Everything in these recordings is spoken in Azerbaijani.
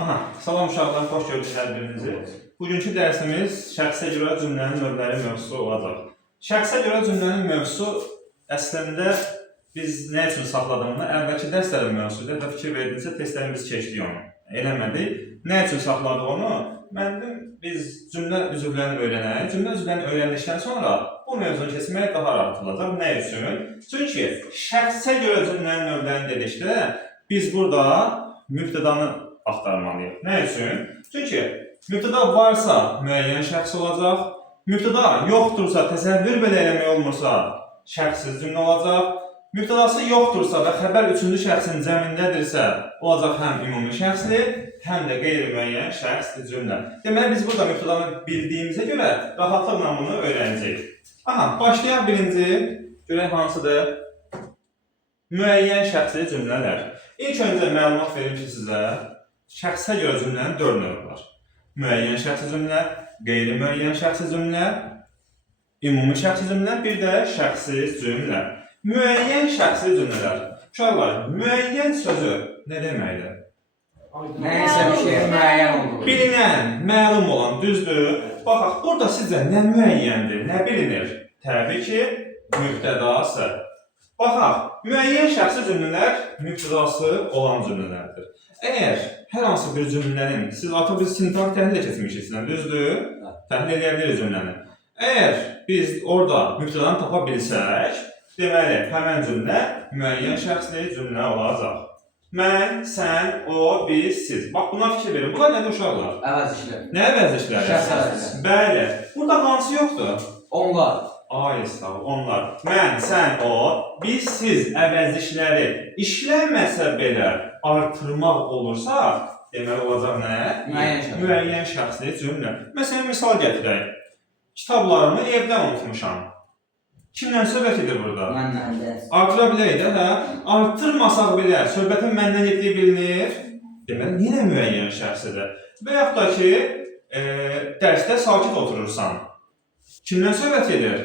Aha, salam uşaqlar, xoş gördük hər birinizi. Bugünkü dərsimiz şəxsə görə cümlənin növləri mövzusu olacaq. Şəxsə görə cümlənin mövzusu əslində biz nə üçün saxladığımda əvvəlki dərslərin mövzusudur. Hətta fikir verdinizsə testlərimiz keçdik onu. Eləmədik. Nə üçün saxladıq onu? Mən dedim, biz cümlə üzvlərini öyrənək. Cümlə üzvlərini öyrəndikdən sonra bu mövzunu keçmək daha rahat olacaq. Nə üçün? Çünki şəxsə görə cümlənin növlərini dedikdə biz burada mübtədanı axtarmalıyıq. Nə üçün? Çünki mübtəda varsa müəyyən şəxs olacaq. Mübtəda yoxdursa, təsəvvür belə eləmək olmursa şəxssiz cümlə olacaq. Mübtədası yoxdursa və xəbər üçüncü şəxsin cəmindədirsə olacaq həm ümumi şəxsli, həm də qeyri-müəyyən şəxsli cümlə. Deməli biz burada mübtədanı bildiyimizə görə rahatlıqla bunu öyrənəcəyik. Aha, başlayaq birinci. Görək hansıdır? Müəyyən şəxsli cümlələr. İlk öncə məlumat verim ki sizə. Şəxsə görə cümlənin 4 növü var. Müəyyən şəxsi cümlə, qeyri-müəyyən şəxsi cümlə, ümumi şəxsi cümlə, bir də şəxsiz cümlə. Müəyyən şəxsi cümlələr. Uşaqlar, müəyyən sözü nə deməkdir? Nəysə bir şey müəyyən olduğu. Bilinən, məlum olan, düzdür. Baxaq, burada sizcə nə müəyyəndir, nə bilinir? Təbii ki, mübtədası. Baxaq, müəyyən şəxsi cümlələr mübtədası olan cümlələrdir. Əgər hər hansı bir cümlənin, siz artıq biz sintak təhlil keçmişsiniz, düzdür? Təhlil edə bilirik cümləni. Əgər biz orada mübtədanı tapa bilsək, deməli, həmən cümlə müəyyən şəxsli cümlə olacaq. Mən, sən, o, biz, siz. Bax, buna fikir verin. Bunlar nədir uşaqlar? Əvəz işləri. Nə əvəz işləri? Şəxs əvəzləri. Bəli. Burada hansı yoxdur? Onlar. Ay, sağ ol, onlar. Mən, sən, o, biz, siz əvəz işləri işləməsə belə artırmaq olursa, deməli olacaq nə? Müəyyən şəxsli. Müəyyən şəxsli cümlə. Məsələn, misal gətirək. Kitablarımı evdə unutmuşam. Kimdən söhbət edir burada? Məndən. Artıra bilərik də, hə? Artırmasaq belə, söhbətin məndən getdiyi bilinir. Deməli, yenə müəyyən şəxsidir. Və yaxud da ki, dərsdə sakit oturursan. Kimdən söhbət edir?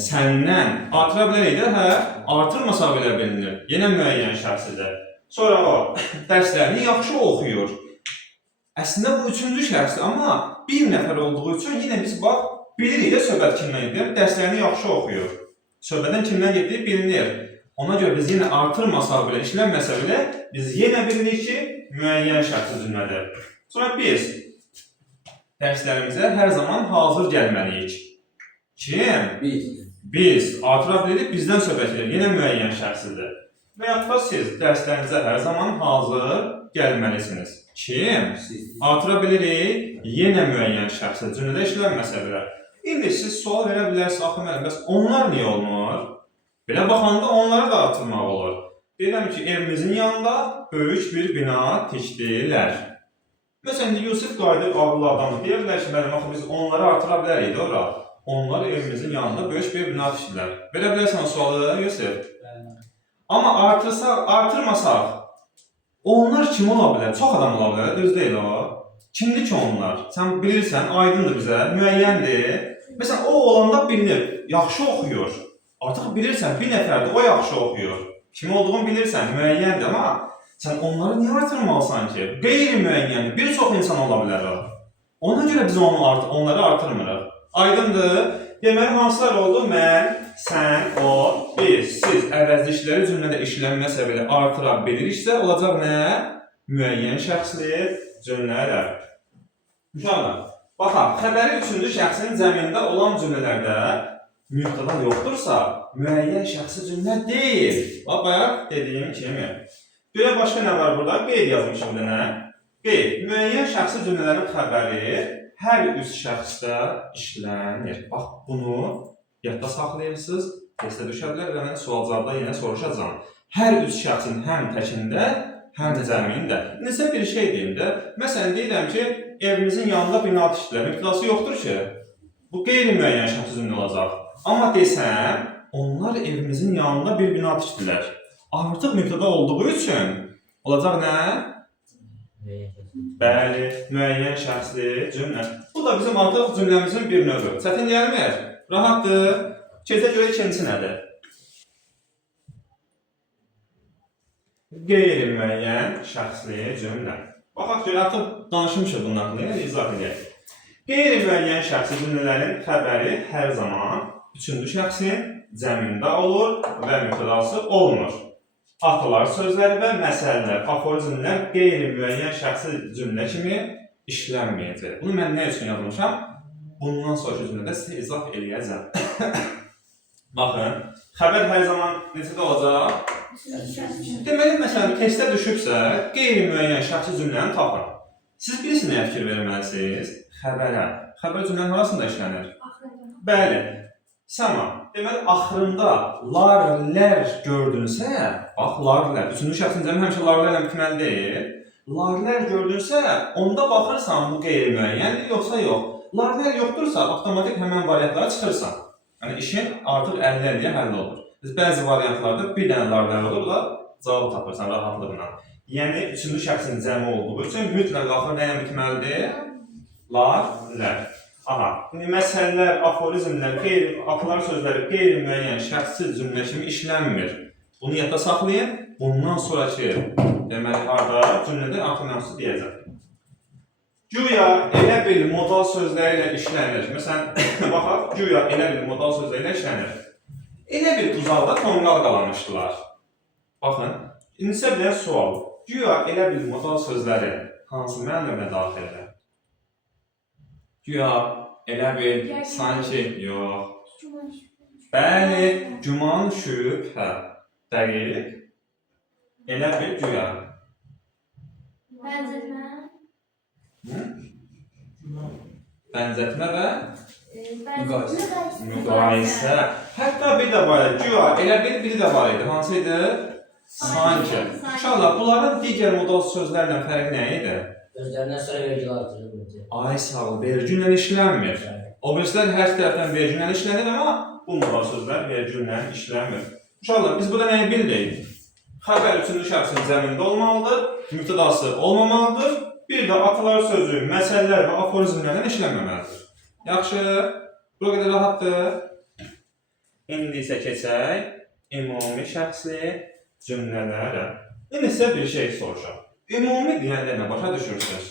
Səndən. Artıra bilərik də, hə? Artırmasaq belə bilinir. Yenə müəyyən şəxsidir. Sonra o, dərslərini yaxşı oxuyur. Əslində bu üçüncü şəxsdir, amma bir nəfər olduğu üçün yenə biz bax, bilirik də söhbət kimdən gedir, dərslərini yaxşı oxuyur. Söhbətin kimdən getdiyi bilinir. Ona görə biz yenə artırmasaq belə, işlənməsə belə, biz yenə bilirik ki, müəyyən şəxsi cümlədir. Sonra biz dərslərimizə hər zaman hazır gəlməliyik. Kim? Biz. Artıra bilirik, bizdən söhbət edir, yenə müəyyən şəxsidir. Və yaxud da siz dərslərinizə hər zaman hazır gəlməlisiniz. Kim? Artıra bilirik, yenə müəyyən şəxsi cümlədə işlənməsə belə. İndi siz sual verə bilərsiniz, axı müəllim, bəs onlar niyə olmur? Belə baxanda onları da artırmaq olur. Deyirəm ki, evimizin yanında böyük bir bina tikdilər. Məsələn, Yusuf qayıdıb ağıllı adamı deyirlər ki, müəllim, axı biz onları artıra bilərik də ora. Onlar evimizin yanında böyük bir bina tikdilər. Verə bilərsən o sualı, Yusuf? Amma artırmasaq, onlar kim ola bilər? Çox adam ola bilər, düz deyil o. Kimdir ki onlar? Sən bilirsən, aydındır bizə, müəyyəndir. Məsələn, o olanda bilinir, yaxşı oxuyur. Artıq bilirsən, bir nəfərdir, o yaxşı oxuyur. Kim olduğunu bilirsən, müəyyəndir, amma sən onları niyə artırmalısan ki? Qeyri-müəyyəndir, bir çox insan ola bilər o. Ona görə biz onları artırmırıq. Aydındır. Deməli, hansılar oldu? Mən, sən, o, biz, siz əvəzli işləri cümlədə işlənməsə belə artıra biliriksə, olacaq nə? Müəyyən şəxsli cümlələr. Uşaqlar, baxaq, xəbəri üçüncü şəxsin cəmində olan cümlələrdə mübtəda yoxdursa, müəyyən şəxsi cümlə deyil. Bayaq dediyim kimi. Görək başqa nə var burada? Qeyd yazmışım da nə? Qeyd. Müəyyən şəxsi cümlələrin xəbəri hər üç şəxsdə işlənir. Bax, bunu yadda saxlayırsınız, testə düşə bilər və mən sual-cavabda yenə soruşacağam. Hər üç şəxsin həm təkində, həm də cəmində. Nəsə bir şey deyim də, məsələn deyirəm ki, evimizin yanında bina tikdilər, mübtədası yoxdur ki, bu qeyri-müəyyən şəxsi cümlə olacaq. Amma desəm, onlar evimizin yanında bir bina tikdilər. Artıq mübtəda olduğu üçün olacaq nə? Bəli, müəyyən şəxsli cümlə. Bu da bizim artıq cümləmizin bir növü. Çətin gəlmir, rahatdır. Keçə görə ikincisi nədir? Qeyri-müəyyən şəxsli cümlə. Baxaq görə artıq danışmışıq bundan haqqında, izah edək. Qeyri-müəyyən şəxsi cümlələrin xəbəri hər zaman üçüncü şəxsin cəmində olur və mübtədası olmur. Atalar sözləri və məsələlər, aforizmlər qeyri-müəyyən şəxsi cümlə kimi işlənməyəcək. Bunu mən nə üçün yazmışam? Bundan sonraki cümlədə sizə izah eləyəcəm. Baxın, xəbər hər zaman necə olacaq? Deməli, məsələn, testdə düşübsə, qeyri-müəyyən şəxsi cümləni tapın. Siz birisi nəyə fikir verməlisiniz? Xəbərə. Xəbər cümlənin arasında işlənir. Bəli. Səma. Deməli, axırında larlər gördünsə, bax, larlər. Üçüncü şəxsin cəmi həmişə larlərlə bitməli deyil. Larlər gördünsə, onda baxırsan bu qeyri-müəyyəndir, yoxsa yox. Larlər yoxdursa, avtomatik həmən variantlara çıxırsan. Yəni, işin artıq 50-50-yə həll olur. Biz bəzi variantlarda bir dənə larlər olur da, cavabı tapırsan rahatlıqla. Yəni, üçüncü şəxsin cəmi olduğu üçün mütləq axır nə ilə bitməlidir? Larlər. Aha, indi məsələlər, aforizmlər, atalar sözləri qeyri-müəyyən şəxsi cümlə kimi işlənmir. Bunu yadda saxlayın. Bundan sonraki deməli, harada cümlədə artıq mənsusu deyəcəm. Güya elə bil modal sözləri ilə işlənir. Məsələn, baxaq, güya elə bil modal sözləri ilə işlənir. Elə bil uzaqda tonqal qalamışdılar. Baxın, indi bir sual. Güya elə bil modal sözləri hansı mənada daxil edir? Güya elə bil, sanki, yox. Bəli, güman, şübhə. Dəqiq. Elə bil, güya. Bənzətmə. Bənzətmə və Müqayisə. müqayisə. Hətta bir də var idi. Güya, elə bil biri də var idi. Hansı idi? Sanki. İnşallah, bunların digər modal sözlərlə fərqi nə idi? Özlərindən sonra vergi artırılır. Ay sağ ol, vergi ilə işlənmir. O birislər hər tərəfdən vergi ilə işlənir, amma bu modal sözlər vergi ilə işlənmir. İnşallah, biz burada nəyi bildik? Xəbər üçüncü şəxsin cəmində olmalıdır, mübtədası olmamalıdır, bir də atalar sözü, məsələlər və aforizmlərlə işlənməməlidir. Yaxşı, bu qədər rahatdır. İndi isə keçək ümumi şəxsli cümlələrə. İndi sizə bir şey soruşaq. Ümumi deyəndə nə başa düşürsünüz?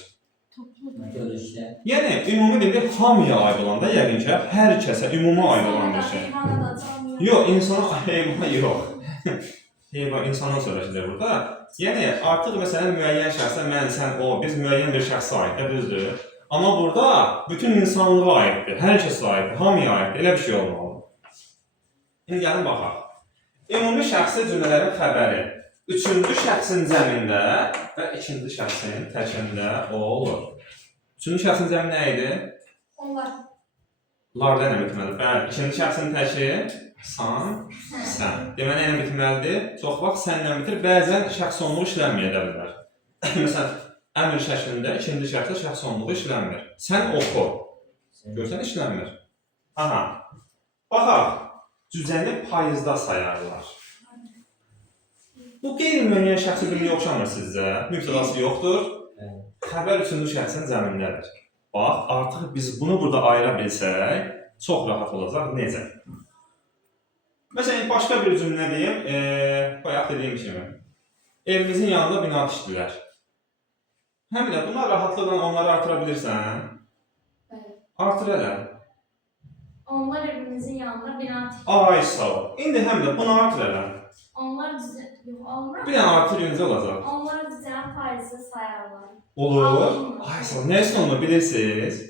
Görüşlər. Yəni, ümumi demək hamıya aid olan da, yəqin ki, hər kəsə ümumi aid olan bir şey. Yox, insana, heyvana yox. Heyvan insana söyləşilir burada. Yəni, artıq məsələn müəyyən şəxsə, mən, sən, o, biz müəyyən bir şəxsə aiddir, düzdür. Amma burada bütün insanlığa aiddir, hər kəsə aiddir, hamıya aiddir, elə bir şey olmalı. İndi gəlin baxaq. Ümumi şəxsi cümlələrin xəbəri üçüncü şəxsin cəmində və ikinci şəxsin təkində olur. Üçüncü şəxsin cəmi nə idi? Onlar. Larla ilə bitməlidir. Bəli, ikinci şəxsin təki sən. Deməli, nə ilə bitməlidir? Çox vaxt sənlə bitir, bəzən şəxs sonluğu işlənməyə də bilər. Məsələn, əmr şəklində ikinci şəxsdə şəxs sonluğu işlənmir. Sən oxu. Görsən, işlənmir. Aha. Baxaq, cüzəni payızda sayarlar. Bu qeyri-müəyyən şəxsi cümləyə oxşamır sizcə? Mübtədası yoxdur. Xəbər üçüncü şəxsin cəmindədir. Bax, artıq biz bunu burada ayıra bilsək, çox rahat olacaq. Necə? Məsələn, başqa bir cümlə deyim, bayaq dediyim kimi. Evimizin yanında bina tikdilər. Həmilə, buna rahatlıqla onları artıra bilirsən? Bəli. Artır elə. Onlar evimizin yanında bina tikdilər. Ay, sağ ol. İndi həmilə, bunu artır elə. Onlar düzən, yox, onlar. Bir dənə artır necə olacaq? Onlar düzən faizi sayarlar. Olur. Ay, sağ ol. Nə üçün onu bilirsiniz?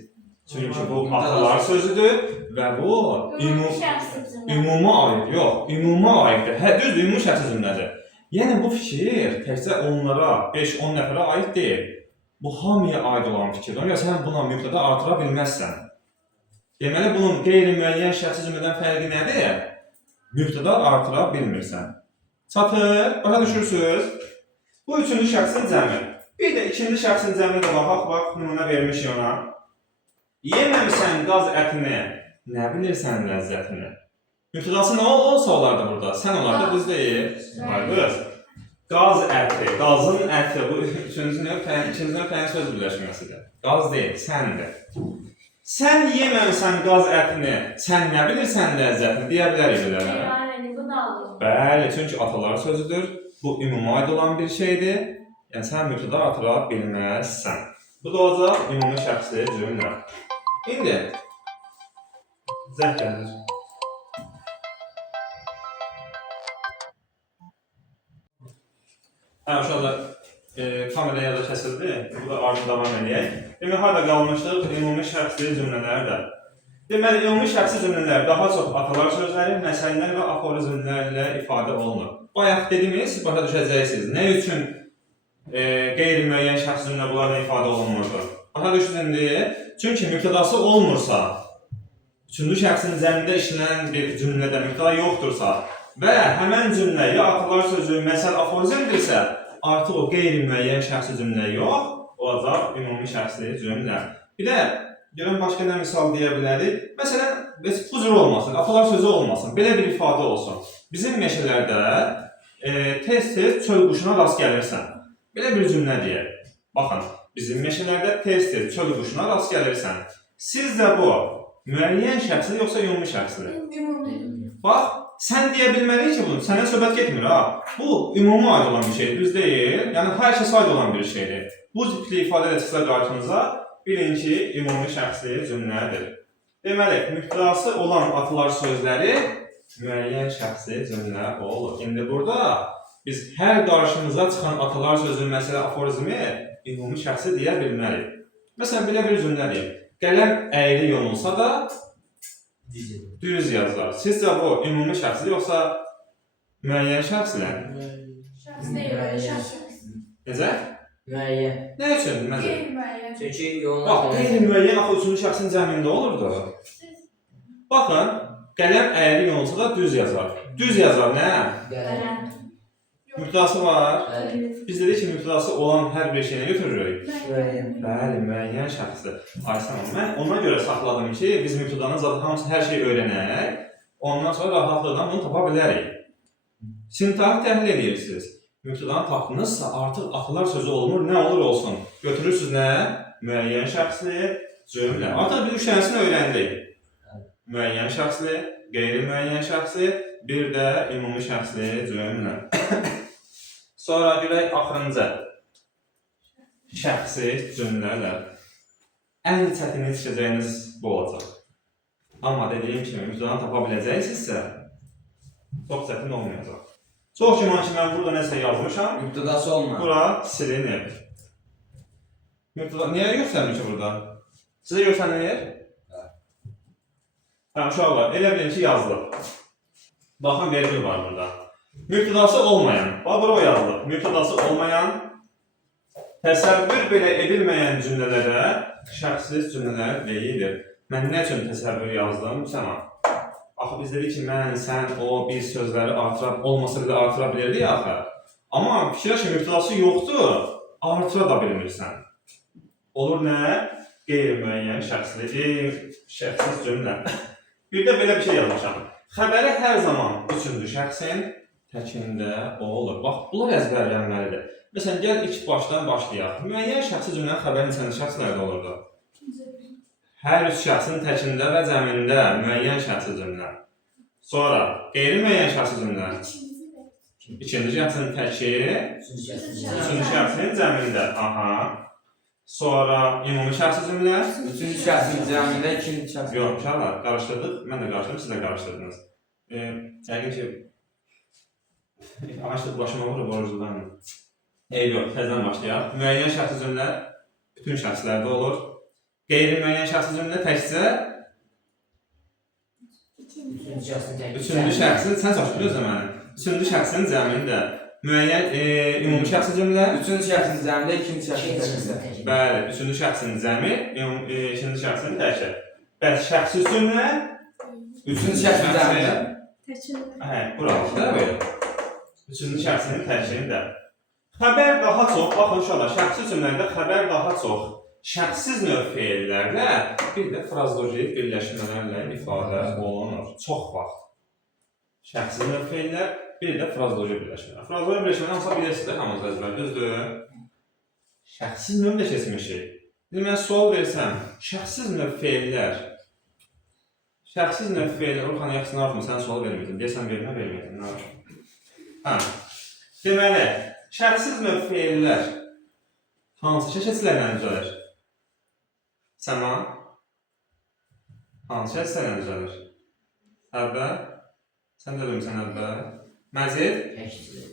Çünki bu atalar sözüdür və bu ümumi aid, yox, ümumi aiddir. Hə, düzdür, ümumi şəxsi cümlədir. Yəni bu fikir təkcə onlara, 5-10 nəfərə aid deyil. Bu hamıya aid olan fikirdir. Ona sən buna mübtəda artıra bilməzsən. Deməli, bunun qeyri-müəyyən şəxsi cümlədən fərqi nədir? Mübtəda artıra bilmirsən. Çatır, başa düşürsünüz? Bu üçüncü şəxsin cəmi. Bir də ikinci şəxsin cəmi də bax, nümunə vermişik ona. Yeməmişsən qaz ətini, nə bilirsən ləzzətini? Mübtədası nə olsa olardı burada? Sən olardı, düz deyil. Qız. Qaz əti, qazın əti, bu ikinci növ söz birləşməsidir. Qaz deyil, səndir. Sən yeməmişsən qaz ətini, sən nə bilirsən ləzzətini deyə bilərik bilərlər. Bu da olur. Bəli, çünki atalar sözüdür. Bu ümumi aid olan bir şeydir. Yəni sən mübtəda artıra bilməzsən. Bu da olacaq ümumi şəxsi cümlə. İndi zəng gəlir. Uşaqlar, kamera ya da kəsildi. Burada artıq davam edək. Demək, harada qalmışdıq? Ümumi şəxsi cümlələrdə. Deməli, ümumi şəxsi cümlələr daha çox atalar sözləri, məsəllər və aforizmlərlə ifadə olunur. Bayaq dediyimiz, siz başa düşəcəksiniz. Nə üçün qeyri-müəyyən şəxsi cümlə bunlarla ifadə olunmurdu? Başa düşdünüz? Çünki mübtədası olmursa, üçüncü şəxsin zəmində işlənən bir cümlədə mübtəda yoxdursa və həmən cümlə ya atalar sözü, məsəl, aforizmdirsə, artıq o qeyri-müəyyən şəxsi cümlə yox, olacaq ümumi şəxsi cümlə. Bir də görün başqa nə misal deyə bilərik. Məsələn, bu cür olmasın, atalar sözü olmasın, belə bir ifadə olsun. Bizim meşələrdə tez-tez çöl quşuna rast gəlirsən. Belə bir cümlə deyək. Baxın, bizim meşələrdə tez-tez çöl quşuna rast gəlirsən. Sizcə bu müəyyən şəxsli yoxsa ümumi şəxsli? Ümumi. Bax, sən deyə bilməliyik ki, bunu sənə söhbət getmir ha. Bu ümumi aid olan bir şeydir, düz deyil. Yəni hər kəsə aid olan bir şeydir. Bu tipli ifadə ilə çıxsa qarşınıza, bilin ki, ümumi şəxsli cümlədir. Deməli, mübtədası olan atalar sözləri müəyyən şəxsi cümlə olur. İndi burada biz hər qarşımıza çıxan atalar sözü, məsələ, aforizmi ümumi şəxsi deyə bilmərik. Məsələn, belə bir cümlə deyim. Qələm əyri yonulsa da düz yazılar. Sizcə bu ümumi şəxsli yoxsa müəyyən şəxsli? Şəxs deyil, şəxs. Necə? Müəyyən. Nə üçün? Necə? Qeyri-müəyyən. Çünki yoluna Bax, qeyri-müəyyən axı üçüncü şəxsin cəmində olurdu. Baxın, qələm əyri yonulsa da düz yazar. Düz yazar nə? qələm. Mübtədası var. Bəli. Biz dedik ki, mübtədası olan hər bir şeyini götürürük. Müəyyən. Bəli, müəyyən şəxsdir. Aysan, mən ona görə saxladım ki, biz mübtədanın zaten hamısı hər şeyi öyrənək, ondan sonra rahatlıqla bunu tapa bilərik. Sintaxı təhlil edirsiniz. Mübtədanı tapdınızsa, artıq atalar sözü olmur, nə olur olsun. Götürürsünüz nə? Müəyyən şəxsli cümlə. Artıq biz üç dənəsini öyrəndik. Müəyyən şəxsli, qeyri-müəyyən şəxsli, bir də ümumi şəxsli cümlə. Sonra görək axırıncı şəxsi cümlələr. Ən çətin yetişəcəyiniz bu olacaq. Amma dediyim kimi, mübtədanı tapa biləcəksinizsə, çox çətin olmayacaq. Çox güman ki, mən burada nəsə yazmışam. Mübtədası olmaz. Bura silinir. Mübtəda niyə göstərmir ki burada? Sizə göstərir? Uşaqlar, elə bilin ki, yazılıb. Baxın, vergül var burada. Mübtədası olmayan, bax, bura o yazılıb. Mübtədası olmayan, təsəvvür belə edilməyən cümlələrə şəxsiz cümlələr deyilir. Mən nə üçün təsəvvür yazdım? Sənə. Axı biz dedik ki, mən, sən, o, biz sözləri olmasa belə artıra bilirdik axı. Amma fikirləş ki, mübtədası yoxdur, artıra da bilmirsən. Olur nə? Qeyri-müəyyən şəxsiz cümlə. Bir də belə bir şey yazmışam. Xəbəri hər zaman üçüncü şəxsin təkində olur. Bax, bunlar əzbərlənməlidir. Məsələn, gəl ilk başdan başlayaq. Müəyyən şəxsi cümlənin xəbərin neçənci şəxslərdə olurdu? Hər üç şəxsin təkində və cəmində müəyyən şəxsi cümlə. Sonra qeyri-müəyyən şəxsi cümlə. İkinci şəxsin təki, üçüncü şəxsin cəmində. Aha. Sonra ümumi şəxsi cümlə. Üçüncü şəxsin cəmində ikinci şəxs. Yox, uşaqlar, qarışdırdıq. Mən də qarışdırdım, siz də qarışdırdınız. Yəqin ki, açdıq başıma vurur, borcludan. Yox, təzdən başlayaq. Müəyyən şəxsi cümlə bütün şəxslərdə olur. Qeyri-müəyyən şəxsi cümlə təkcə üçüncü şəxsin, sən çaşdırıyorsun məni. Üçüncü şəxsin cəmində. Müəyyən ümumi şəxsi cümlə. Üçüncü şəxsin cəmində ikinci şəxsin təkində. Bəli, üçüncü şəxsin cəmi, ikinci şəxsin təki. Bəs şəxsiz cümlə? Üçüncü şəxsin cəmində. Hə, buralı da belə. Üçüncü şəxsin təkində. Xəbər daha çox, baxın uşaqlar, şəxsiz cümlədə xəbər daha çox şəxsiz növ feillərlə, bir də frazolojik birləşmələrlə ifadə olunur. Çox vaxt. Şəxsiz növ feillər, bir də frazolojik birləşmələr. Frazolojik birləşmələr hamısı bilirsiniz, hamımız əzbər, düzdür? Şəxsiz növ də keçmişik. İndi mən sual versəm, şəxsiz növ feillər, Orxan yaxşısını arxmı, sən sual vermədin, deyəsən vermədin, nə var? Hə, deməli, şəxsiz növ feillər Hansı şəkillərlə düzəlir? Səma? Hansı şəkillərlə düzəlir? Həbbə? Sən də bilmirsən həbbə? Məzid?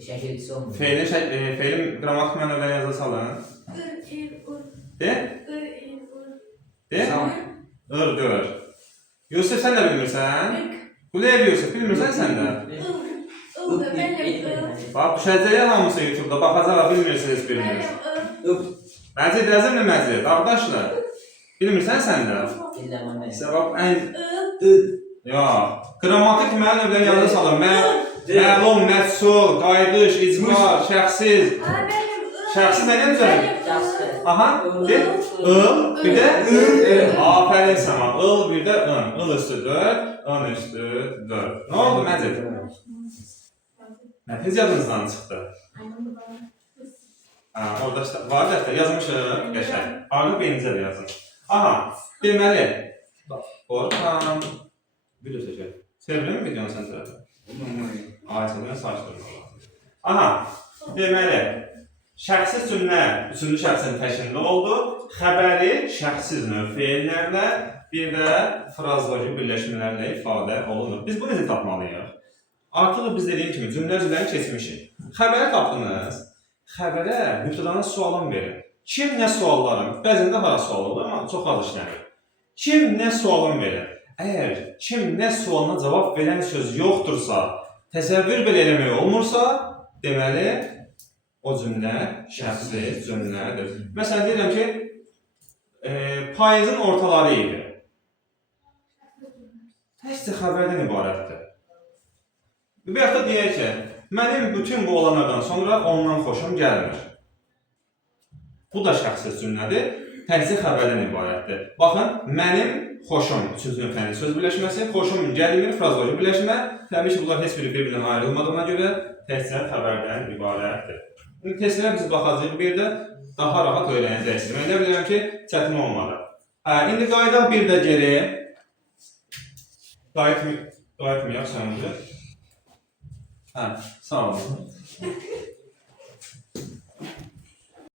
Şəkilçisi olmur. Feilin qrammatik mənəvləri yazı salın. De? De? Ir. Yusuf sən də bilmirsən? Quleyev Yusuf bilmirsən sən də? Bax, düşəcəyə hamısı YouTube'da baxacaq, bilmirsiniz biriniz. Məzid yazırmı Məzid? Qardaşlar, bilmirsən sən də? Dinləməm. Səbəb yox, qrammatik mənəvləri yazı salın. Məlum, məhsul, qayıdış, icbar, şəxsiz. Şəxsiz nə düzəlir? Aha, bir bir də afərin sana. Bir də ın üstü 4, ın üstü 4. Nə oldu Məcid? Tez yadınızdan çıxdı. Orada var dəftər yazmışıq, qəşəng. Arada beyninizə də yazın. Aha, deməli, Orhan, video çəkək. Sevilir mi videonu sən tərəfə? Ayətini saçdırma. Aha, deməli, şəxsiz cümlə üçüncü şəxsin təşkilində oldu. Xəbəri şəxsiz növ feillərlə, bir də frazoloji birləşmələrlə ifadə olunur. Biz bunu necə tapmalıyıq? Artıq biz dediyim kimi cümlə üzrələrini keçmişik. Xəbəri tapdınız. Xəbərə mübtədanın sualını verin. Kim nə suallarım? Bəzən də hara sual olur, amma çox az işlənir. Kim nə sualını verin? Əgər kim nə sualına cavab verən söz yoxdursa, təsəvvür belə eləmək olmursa, deməli, o cümlə şəxsiz cümlədir. Məsələn, deyirəm ki, payızın ortaları idi. Təkcə xəbərdən ibarətdir. Və yaxud da deyək ki, mənim bütün bu olanlardan sonra ondan xoşum gəlmir. Bu da şəxsiz cümlədir, təkcə xəbərdən ibarətdir. Baxın, mənim xoşum, üçüncü nöqtənin söz birləşməsi, xoşum gəlmir, frazoloji birləşmə. Təbii ki, bunlar heç biri bir-birindən ayrılmadığına görə təkcə xəbərdən ibarətdir. Testlərə biz baxacağıq, bir də daha rahat öyrənəcəksiniz. Mən də bilirəm ki, çətin olmadı. İndi qayıdaq bir də geri. Qayıtmayaq sənəcə. Sağ olun.